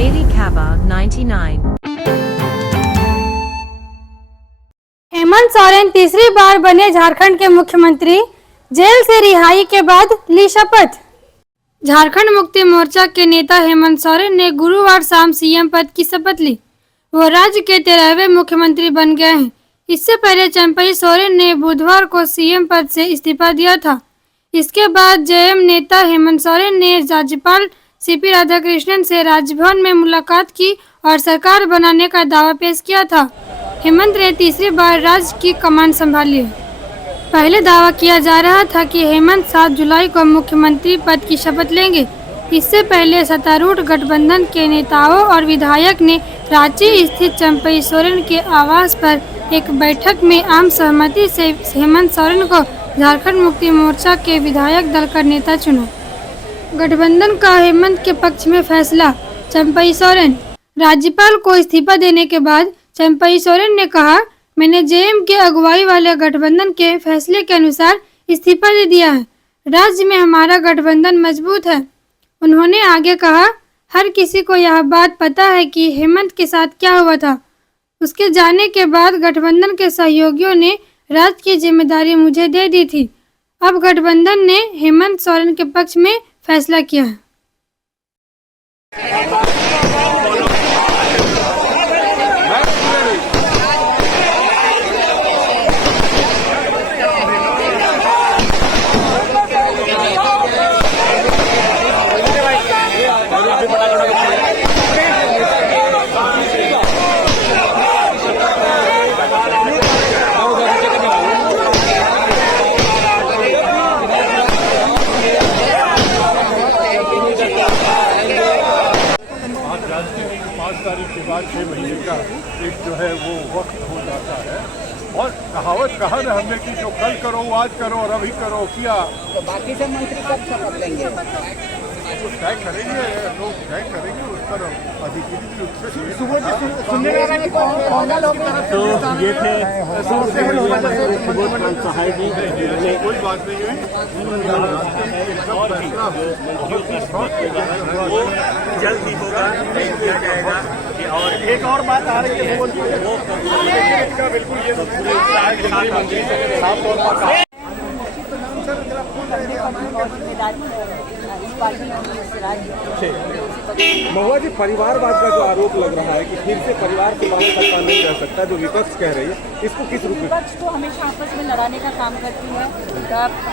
Daily Kaba 99। Hemant Soren तीसरी बार बने झारखंड के मुख्यमंत्री, जेल से रिहाई के बाद ली शपथ। झारखंड मुक्ति मोर्चा के नेता हेमंत सोरेन ने गुरुवार शाम सीएम पद की शपथ ली। वो राज्य के 13वें मुख्यमंत्री बन गए हैं। इससे पहले चंपई सोरेन ने बुधवार को सीएम पद से इस्तीफा दिया था। इसके बाद जेएम नेता हेमंत सोरेन ने राज्यपाल सीपी राधाकृष्णन से राजभवन में मुलाकात की और सरकार बनाने का दावा पेश किया था। हेमंत ने तीसरी बार राज्य की कमान संभाली है। पहले दावा किया जा रहा था कि हेमंत 7 जुलाई को मुख्यमंत्री पद की शपथ लेंगे। इससे पहले सत्तारूढ़ गठबंधन के नेताओं और विधायक ने रांची स्थित चंपई सोरेन के आवास पर एक बैठक में आम सहमति से हेमंत सोरेन को झारखंड मुक्ति मोर्चा के विधायक दल का नेता चुना। गठबंधन का हेमंत के पक्ष में फैसला। चंपई सोरेन। राज्यपाल को इस्तीफा देने के बाद चंपई सोरेन ने कहा, मैंने जेएम के अगुवाई वाले गठबंधन के फैसले के अनुसार इस्तीफा दे दिया है। राज्य में हमारा गठबंधन मजबूत है। उन्होंने आगे कहा, हर किसी को यह बात पता है कि हेमंत के साथ क्या हुआ था। उसके जाने के बाद गठबंधन के सहयोगियों ने राज्य की जिम्मेदारी मुझे दे दी थी। अब गठबंधन ने हेमंत सोरेन के पक्ष में फैसला किया है। के बाद 6 महीने का एक जो है वो वक्त हो जाता है। और कहावत कहा ना हमने कि जो कल करो आज करो और अभी करो किया। तो बाकी सब मंत्री कब शपथ लेंगे? तो तय करेंगे, लोग तय करेंगे उस पर अधिकृत सुनने में आ रहा है कि तो ये थे सुबोध खान सहाय जी। कोई बात नहीं हुई। जल्द ही होगा, किया जाएगा। और एक और बात आ रही है वो बिल्कुल ये मंत्री साफ तौर पर महुआ जी, परिवारवाद का जो आरोप लग रहा है कि फिर से परिवार के बाहर सत्ता नहीं रह सकता, जो विपक्ष कह रही है, इसको किस रूप में? विपक्ष तो हमेशा आपस में लड़ाने का काम करती है।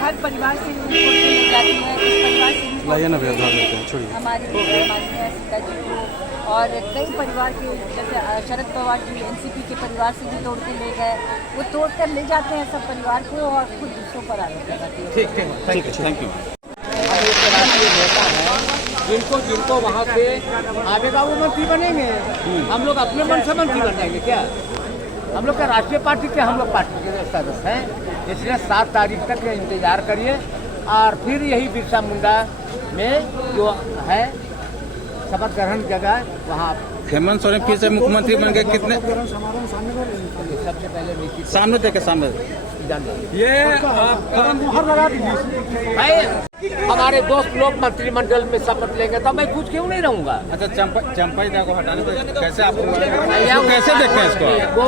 हर परिवार से ले जाती है, इस परिवार से हमारी सीता जी को और कई परिवार के, जैसे शरद पवार जी एनसीपी के परिवार से भी तोड़ के ले गए। वो तोड़ कर ले जाते हैं सब परिवार को और खुद दूसरों पर आरोप लगाते हैं। ठीक है, थैंक यू। जिनको वहाँ से आवेगा वो मंत्री बनेंगे। हम लोग अपने मन से मंत्री बन जाएंगे क्या? हम लोग का राष्ट्रीय पार्टी के हम लोग पार्टी के सदस्य हैं। इसलिए 7 तारीख तक इंतजार करिए और फिर यही बिरसा मुंडा में जो है शपथ ग्रहण जगह वहाँ हेमंत सोरेन फिर से मुख्यमंत्री बन गए। कितने सबसे पहले सामने देखे सामने ये हमारे दोस्त लोग मंत्रिमंडल में शपथ लेंगे तो मैं कुछ क्यों नहीं रहूँगा। अच्छा, चंपई दा को हटाने को कैसे आप कैसे देखते हैं इसको? वो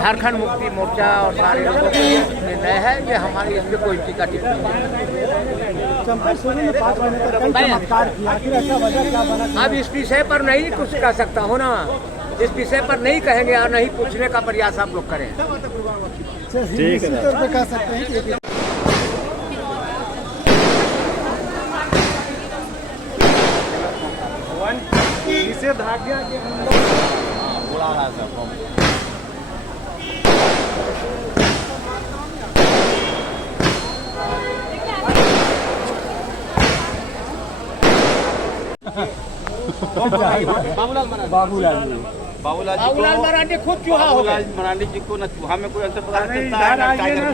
झारखंड मुक्ति मोर्चा और सारे लोगों का निर्णय है कि हमारी इसमें कोई टीका टिप्पणी नहीं। अब इस विषय पर नहीं कुछ कह सकता हूँ ना। इस विषय पर नहीं कहेंगे और नहीं पूछने का प्रयास आप लोग करें। ठीक है, कह सकते हैं निषेधाज्ञा के अंदर बुला रहा था। बाबूलाल मरांडी खुद चूहा हो गए। मरांडी जी को न चूहा में कोई अंतर पता चलता है ना टाइगर।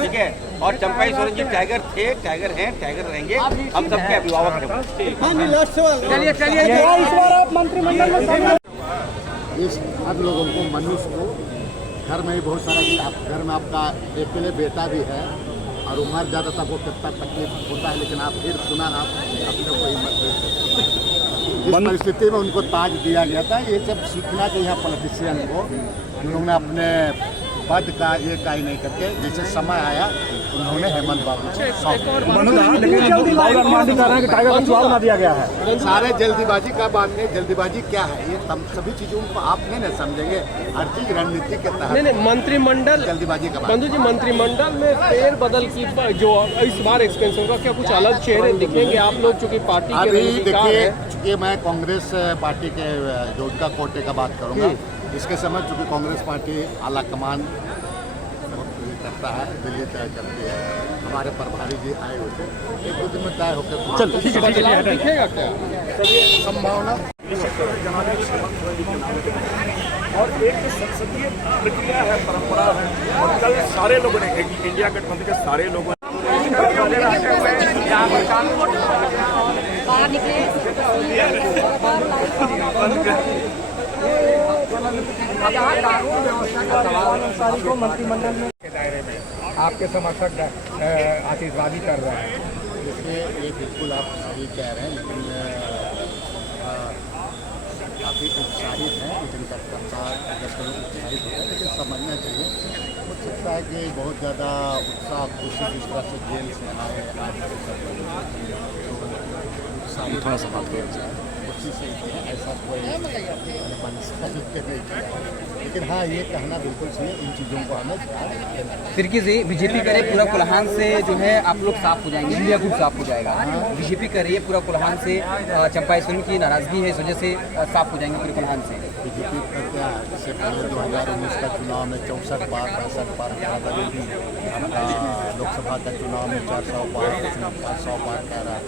ठीक है, और चंपई सोरेन जी टाइगर थे, टाइगर हैं, टाइगर रहेंगे। हम सबके अभिभावक हैं। चलिए मंत्रिमंडल में आप लोगों को मनुष्य को घर में ही बहुत सारा, घर में आपका अकेले बेटा भी है और उम्र ज़्यादा तक वो कितना तकलीफ होता है, लेकिन आप फिर पुनः आप अपने को हिम्मत जिस परिस्थिति में उनको ताज दिया गया था, ये सब सीखना चाहिए यहाँ पॉलिटिशियन को। उन्होंने अपने पद का ये कार्य नहीं करके जैसे समय आया उन्होंने हेमंत बाबू को टाइगर को चुनाव ना दिया गया है। सारे जल्दीबाजी का बात नहीं, जल्दीबाजी क्या है ये सभी चीजों को आप नहीं समझेंगे। हर चीज रणनीति के तहत नहीं मंत्रिमंडल जल्दीबाजी का बंधु जी, मंत्रिमंडल में फेर बदल की जो इस बार एक्सपेंशन का क्या कुछ अलग चेहरे दिखेंगे आप लोग, चूंकि पार्टी के अभी रंगीकार देखिए, हैं। चूंकि मैं कांग्रेस पार्टी के जो उनका कोटे का बात करूंगा, इसके समय चूंकि कांग्रेस पार्टी आला कमान करता है, दिल्ली तय करती है, हमारे प्रभारी जी आए हुए थे, एक दो दिन में तय होकर दिखेगा क्या संभावना। और एक संसदीय प्रक्रिया है, परंपरा है, और कल सारे लोगों ने, इंडिया गठबंधन के सारे लोगों मंत्रिमंडल में के दायरे में आपके समर्थक आतिशबाजी कर रहे हैं। देखिए, ये बिल्कुल आप सही कह रहे हैं, लेकिन काफ़ी उत्साहित हैं, लेकिन सरकार उत्साहित होता है, लेकिन समझना चाहिए। हो सकता है कि बहुत ज़्यादा उत्साह खुशी जिस तरह से जेल से आए आज उत्साहित थोड़ा सा बात खुशी से किया, ऐसा कोई नहीं किया। लेकिन हाँ, ये कहना बिल्कुल सही है, इन चीज़ों को हमें फिरकी से बीजेपी करे पूरा कोल्हान से जो है आप लोग साफ हो जाएंगे, इंडिया ग्रुप साफ हो जाएगा। बीजेपी कर रही है पूरा कोल्हान से, चंपा सोरेन की नाराजगी है, इस वजह से साफ हो जाएंगे पूरे कोल्हान से। बीजेपी का क्या है, इससे पहले 2019 का चुनाव में 64 बार 65 बार आपका लोकसभा का चुनाव में 400 बार 500 बार कह रहा है।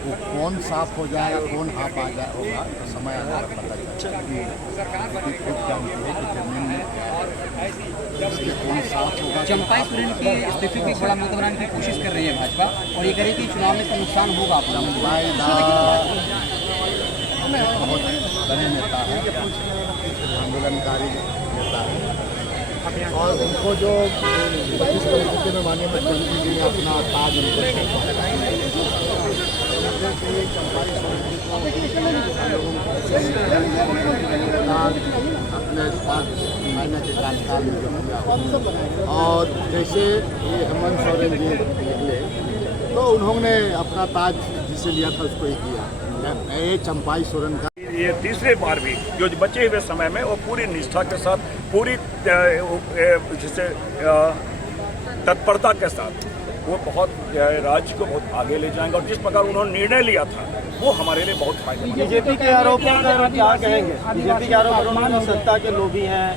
वो कौन साफ हो जाएगा, कौन आप आ जाए होगा, तो समय आने पर पता चलेगा। खुद जानती है कि जमीन में इसके कौन साफ होगा। चंपा सोरेन की इस्तीफे की बड़ा मुद्दा बनाने की कोशिश कर रही है भाजपा, और ये करे कि चुनाव में इसका नुकसान होगा आपका। बहुत बड़े नेता है, आंदोलनकारी नेता है, और उनको जो इस परिस्थिति में माननीय मुख्यमंत्री जी ने अपना ताज अपने 5 महीने के कार्यकाल में जो किया, और जैसे ये हेमंत सोरेन जी निकले तो उन्होंने अपना ताज जिसे लिया था उसको ही किया। ये चंपाई सोरेन का ये तीसरे बार भी जो बचे हुए समय में वो पूरी निष्ठा के साथ, पूरी जिसे तत्परता के साथ वो बहुत राज्य को बहुत आगे ले जाएंगे, और जिस प्रकार उन्होंने निर्णय लिया था वो हमारे लिए बहुत फायदेमंद है। बीजेपी के आरोपों पर क्या कहेंगे? बीजेपी के आरोप सत्ता के लोभी हैं।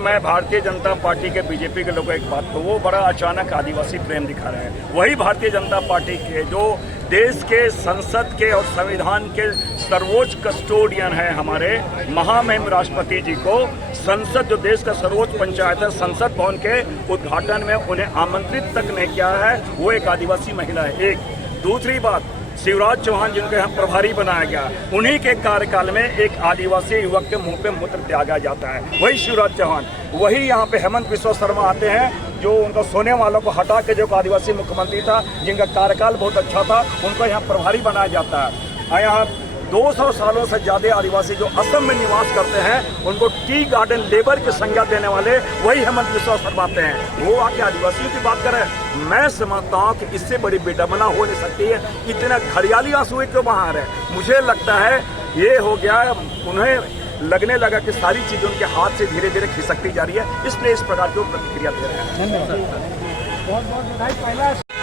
मैं भारतीय जनता पार्टी के बीजेपी के लोगों एक बात को, वो बड़ा अचानक आदिवासी प्रेम दिखा रहे हैं। वही भारतीय जनता पार्टी के जो देश के संसद के और संविधान के सर्वोच्च कस्टोडियन है, हमारे महामहिम राष्ट्रपति जी को संसद, जो देश का सर्वोच्च पंचायत है, संसद भवन के उद्घाटन में उन्हें आमंत्रित तक नहीं किया है, वो एक आदिवासी महिला है। एक दूसरी बात, शिवराज चौहान जिनको यहाँ प्रभारी बनाया गया, उन्हीं के कार्यकाल में एक आदिवासी युवक के मुंह पे मूत्र त्यागा जाता है, वही शिवराज चौहान। वही यहाँ पे हेमंत बिस्वा शर्मा आते हैं, जो उनको सोने वालों को हटा के जो आदिवासी मुख्यमंत्री था, जिनका कार्यकाल बहुत अच्छा था, उनको यहाँ प्रभारी बनाया जाता है। यहाँ 200 सालों से ज्यादा आदिवासी जो असम में निवास करते हैं, उनको टी गार्डन लेबर की संज्ञा देने वाले वही हेमंत बिस्वा शर्मा आते हैं। वो आके आदिवासियों की बात करें, मैं समझता हूँ कि इससे बड़ी बेदमना हो नहीं सकती है। इतना घड़ियाली आंसू क्यों बहा रहे हैं? मुझे लगता है ये हो गया, उन्हें लगने लगा कि सारी चीजें उनके हाथ से धीरे धीरे खिसकती जा रही है, इसलिए इस प्रकार की प्रतिक्रिया दे रहे हैं।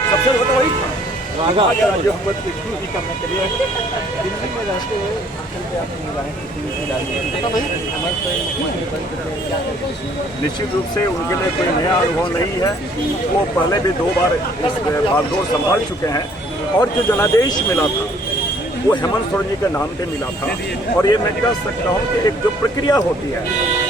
सबसे ज्यादा वही जो करने के लिए दिल्ली में रहते हुए निश्चित रूप से उनके लिए कोई नया अनुभव नहीं है। वो पहले भी 2 बार इस बागडोर संभाल चुके हैं, और जो जनादेश मिला था वो हेमंत सोरेन जी के नाम पे मिला था। और ये मैं कह सकता हूँ कि एक जो प्रक्रिया होती है,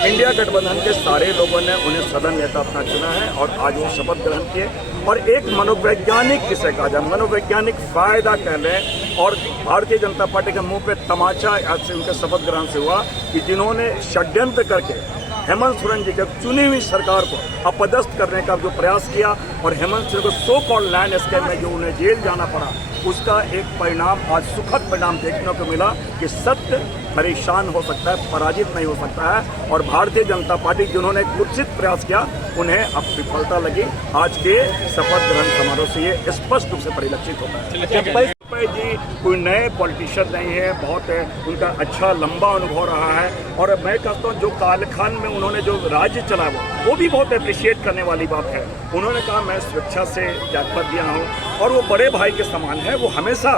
इंडिया गठबंधन के सारे लोगों ने उन्हें सदन नेता अपना चुना है, और आज वो शपथ ग्रहण किए। और एक मनोवैज्ञानिक किसे कहा जाए, मनोवैज्ञानिक फायदा कह लें, और भारतीय जनता पार्टी के मुंह पे तमाचा आज से उनके शपथ ग्रहण से हुआ कि जिन्होंने षड्यंत्र करके हेमंत सोरेन जी की चुनी हुई सरकार को अपदस्थ करने का जो प्रयास किया, और हेमंत सोरेन को सो कॉल्ड लैंड स्कैम में जो उन्हें जेल जाना पड़ा, उसका एक परिणाम, आज सुखद परिणाम देखने को मिला कि सत्य परेशान हो सकता है, पराजित नहीं हो सकता है। और भारतीय जनता पार्टी जिन्होंने कुत्सित प्रयास किया, उन्हें अब विफलता लगी। आज के शपथ ग्रहण समारोह से ये स्पष्ट रूप से परिलक्षित होता है। जी कोई नए पॉलिटिशियन नहीं है, बहुत उनका अच्छा लंबा अनुभव रहा है। और मैं कहता हूँ जो कालखंड में उन्होंने जो राज्य चलाया वो भी बहुत अप्रिशिएट करने वाली बात है। उन्होंने कहा मैं स्वेच्छा से त्यागपत्र दिया हूँ, और वो बड़े भाई के समान है। वो हमेशा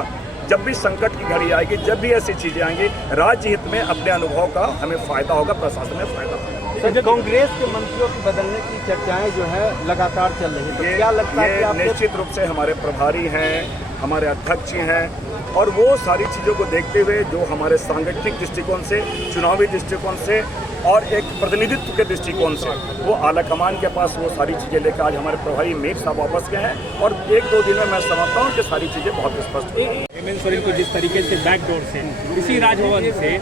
जब भी संकट की घड़ी आएगी, जब भी ऐसी चीजें आएंगी, राज्य हित में अपने अनुभव का हमें फायदा होगा, प्रशासन में फायदा होगा। कांग्रेस के मंत्रियों को बदलने की चर्चाएं जो है लगातार चल रही है, तो क्या लगता है कि आप निश्चित रूप से हमारे प्रभारी हैं, हमारे अध्यक्ष हैं, और वो सारी चीज़ों को देखते हुए जो हमारे सांगठनिक दृष्टिकोण से, चुनावी दृष्टिकोण से और एक प्रतिनिधित्व के दृष्टिकोण से वो आला कमान के पास वो सारी चीज़ें लेकर आज हमारे प्रभारी मीर साहब वापस गए हैं। और 1-2 दिन में मैं समझता हूँ कि सारी चीज़ें बहुत स्पष्ट हुई। हेमंत सोरेन को जिस तरीके से बैकडोर से इसी राजभवन से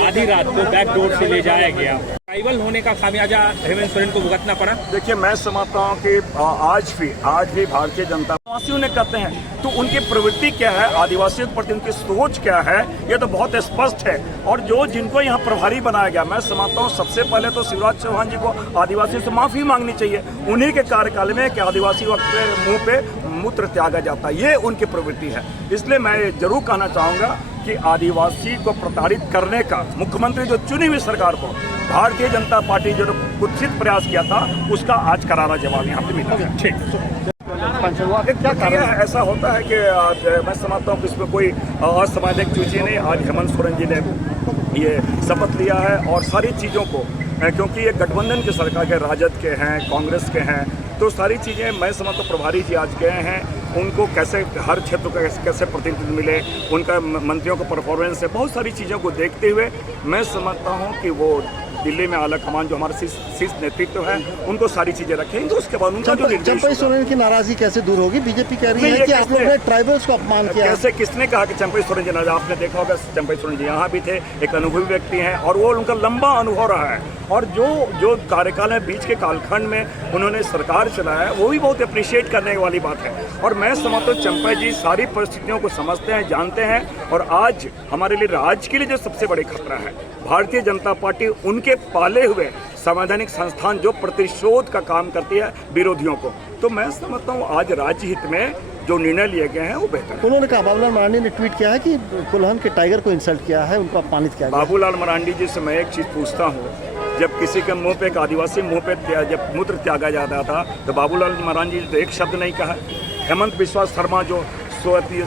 आधी रात को बैकडोर से ले जाया गया, राइवल होने का खामियाजा हेमंत सोरेन को भुगतना पड़ा। देखिए, मैं समझता हूँ कि आज भी भारतीय जनता आदिवासियों ने कहते हैं, तो उनकी प्रवृत्ति क्या है, आदिवासियों के प्रति उनकी सोच क्या है, ये तो बहुत स्पष्ट है। और जिनको यहाँ प्रभारी बनाया गया, मैं समझता हूँ सबसे पहले तो शिवराज चौहान जी को आदिवासियों से माफी मांगनी चाहिए। उन्हीं के कार्यकाल में कि आदिवासी वक्त मुंह पे मूत्र त्यागा जाता है, ये उनकी प्रवृत्ति है। इसलिए मैं जरूर कहना चाहूँगा कि आदिवासी को प्रताड़ित करने का मुख्यमंत्री जो चुनी हुई सरकार को भारतीय जनता पार्टी जो कुत्सित प्रयास किया था, उसका आज करारा जवाब यहाँ पे मिला। ठीक क्या ऐसा होता है कि मैं समझता हूँ कि इसमें कोई असामाजिक चीजें नहीं। आज हेमंत सोरेन जी ने ये शपथ लिया है और सारी चीज़ों को, क्योंकि ये गठबंधन की सरकार के, राजद के हैं, कांग्रेस के हैं, तो सारी चीज़ें मैं समझता हूँ प्रभारी जी आज गए हैं, उनको कैसे हर क्षेत्र का कैसे प्रतिनिधित्व मिले, उनका मंत्रियों का परफॉर्मेंस है, बहुत सारी चीज़ों को देखते हुए मैं समझता हूँ कि वो दिल्ली में आला कमान जो हमारा शीर्ष नेतृत्व है, उनको सारी चीजें रखेंगे। उसके बाद उनका जो चंपई सोरेन की नाराजगी कैसे दूर होगी? बीजेपी कह रही है कि आप लोगों ने ट्राइबल्स को अपमान किया। कैसे, किसने कहा कि चंपई सोरेन जी नाराज? आपने देखा होगा चंपई सोरेन जी यहाँ भी थे, एक अनुभवी व्यक्ति हैं और वो उनका लंबा अनुभव रहा है। और जो कार्यकाल है, बीच के कालखंड में उन्होंने सरकार चलाया है, वो भी बहुत अप्रिशिएट करने वाली बात है। और मैं समझता हूँ चंपई जी सारी परिस्थितियों को समझते हैं, जानते हैं। और आज हमारे लिए, राज्य के लिए जो सबसे बड़े खतरा है, भारतीय जनता पार्टी उनके पाले हुए संवैधानिक संस्थान जो प्रतिशोध का काम करती है विरोधियों को, तो मैं समझता हूँ आज राज्य हित में जो निर्णय लिए गए हैं वो बेहतर है। उन्होंने कहा, बाबूलाल मरांडी ने ट्वीट किया है कि कुल्हन के टाइगर को इंसल्ट किया है, उनको अपमानित किया है। बाबूलाल मरांडी जी से मैं एक चीज़ पूछता हूँ, जब किसी के मुंह पे, एक आदिवासी मुंह पे जब मूत्र त्यागा जाता था, तो बाबूलाल मरांडी जी तो एक शब्द नहीं कहा। हेमंत बिस्वा शर्मा जो सोनती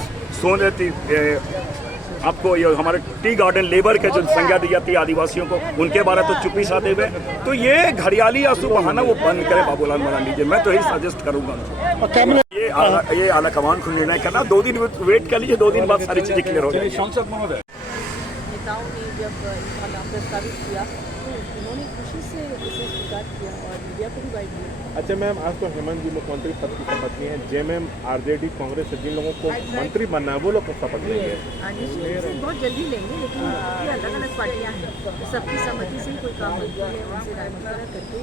आपको ये हमारे टी गार्डन लेबर के जो संज्ञा दी जाती है आदिवासियों को, उनके बारे तो चुप्पी साधे हुए। तो ये घड़ियाली आंसू बहाना वो बंद करे बाबूलाल मरांडी जी, मैं तो यही सजेस्ट करूंगा उनको। ये आला कमान को निर्णय करना, 2 दिन वेट कर लीजिए, 2 दिन बाद सारी चीजें क्लियर हो जाएगी। नेताओं ने जब इनका नाम प्रस्तावित किया तो उन्होंने खुशी से इसे स्वीकार किया और मीडिया को भी बाइट दिया। अच्छा मैम, आज तो हेमंत जी मुख्यमंत्री पद की शपथ ली है, जेएमएम, आरजेडी, कांग्रेस से जिन लोगों को मंत्री बनना है वो लोग को शपथ लेंगे? बहुत जल्दी लेंगे, लेकिन ये अलग अलग पार्टियां हैं, सबकी सहमति से कोई काम बनती है, उनसे राय मशवरा करके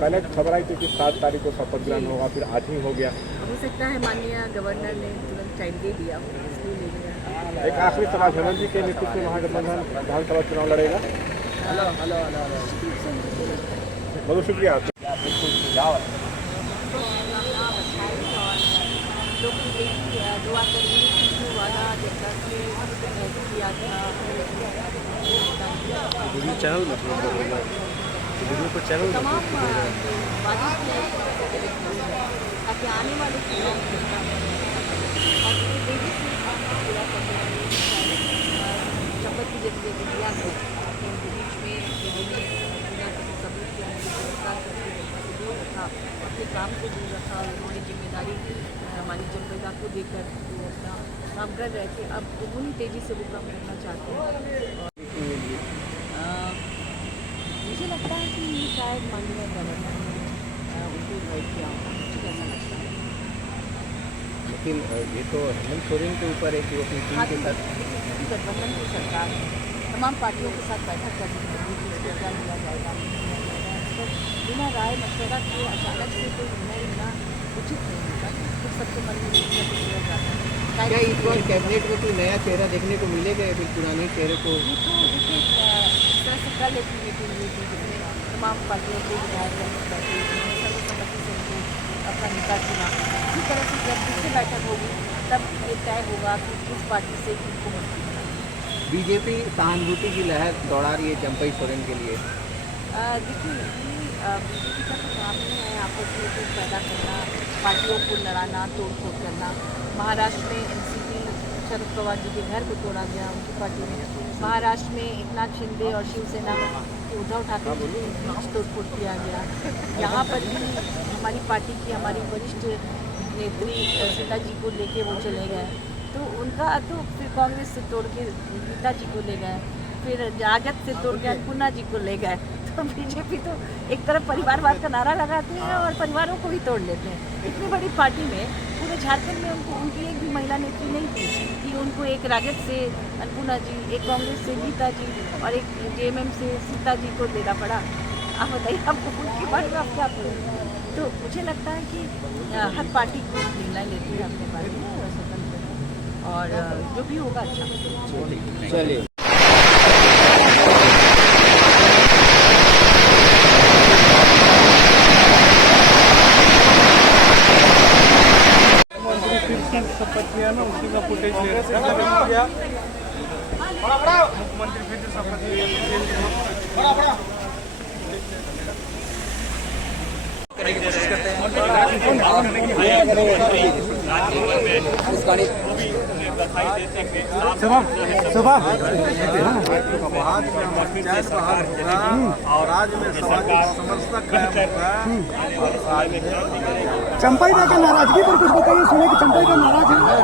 पहले खबर आई थी कि 7 तारीख को शपथ ग्रहण होगा, फिर आज ही हो गया। हो सकता है माननीय गवर्नर ने तुरंत टाइम दे दिया, इसलिए ले लिया। एक आखिरी सवाल, हेमंत जी के नेतृत्व में महागठबंधन विधानसभा चुनाव लड़ेगा? बहुत शुक्रिया। दुआ करेंगे वादा जैसा किया था चैनल में तमाम वादा ताकि आने वाले शपथ की जरिए दिया है बीच में अपने काम को दूर रखा, उन्होंने जिम्मेदारी हमारी जनता को देकर वो अपना काम कर रहे थे। अब उन्होंने तेज़ी से वो काम करना चाहते हैं। मुझे लगता है कि शायद माननीय गवर्नर ने उनको इन्वाइट किया होगा, मुझे ऐसा लगता है। लेकिन ये तो हेमंत सोरेन के ऊपर है कि वो अपनी टीम के साथ, गठबंधन की सरकार तमाम पार्टियों के साथ बैठक करनी होगी, इसको क्या लिया जाएगा। बिना राय मशवरा के अचानक से कोई निर्णय लेना उचित नहीं होता, कुछ सबके मन में किया जाता है। शिकायत। क्या इस बार कैबिनेट में कोई नया चेहरा देखने को मिलेगा या फिर पुराने चेहरे को? देखिए इस तरह से कल एक मीटिंग हुई थी जिसमें तमाम पार्टियों के विधायक बैठे सर्वसम्मति से उनको अपना नेता चुना। इसी तरह से जब दूसरी बैठक होगी तब ये तय होगा कि किस पार्टी से किसको मंत्री बनाना। बीजेपी सहानुभूति की लहर दौड़ा रही है चंपई सोरेन के लिए। देखिए बीजेपी का तो काम ही है आपस में कुछ पैदा करना, पार्टियों को लड़ाना, तोड़ फोड़ करना। महाराष्ट्र में एनसीपी शरद पवार जी के घर को तोड़ा गया उनकी पार्टी में। महाराष्ट्र में एकनाथ शिंदे और शिवसेना के उद्धव ठाकरे जी के बीच तोड़फोड़ किया गया। यहाँ पर भी हमारी पार्टी की हमारी वरिष्ठ नेत्री सीता जी को लेके वो चले गए, तो उनका तो फिर कांग्रेस से तोड़ के गीता जी को ले गए, फिर राजद से तोड़ के अन्नपूर्णा जी को ले गए। तो बीजेपी तो एक तरफ परिवारवाद का नारा लगाते हैं और परिवारों को भी तोड़ लेते हैं। इतनी बड़ी पार्टी में पूरे झारखंड में उनकी एक भी महिला नेत्री नहीं थी कि उनको एक राजद से अन्नपूर्णा जी, एक कांग्रेस से गीता जी और एक जेएमएम से सीता जी को देना पड़ा। आप बताइए आपको उनके बारे में आप क्या बोलेंगे? तो मुझे लगता है कि हर पार्टी को निर्णय लेती है अपने बारे में और स्वतंत्र है, और जो भी होगा अच्छा। चलिए शपथ किया ना, उसी का फुटेज ले रहे हैं। मुख्यमंत्री फिर से शपथ करने की कोशिश करते हैं। और आज में समर्थक चंपाई का नाराजगी पर कुछ बताइए, सुने कि चंपाई का नाराज है।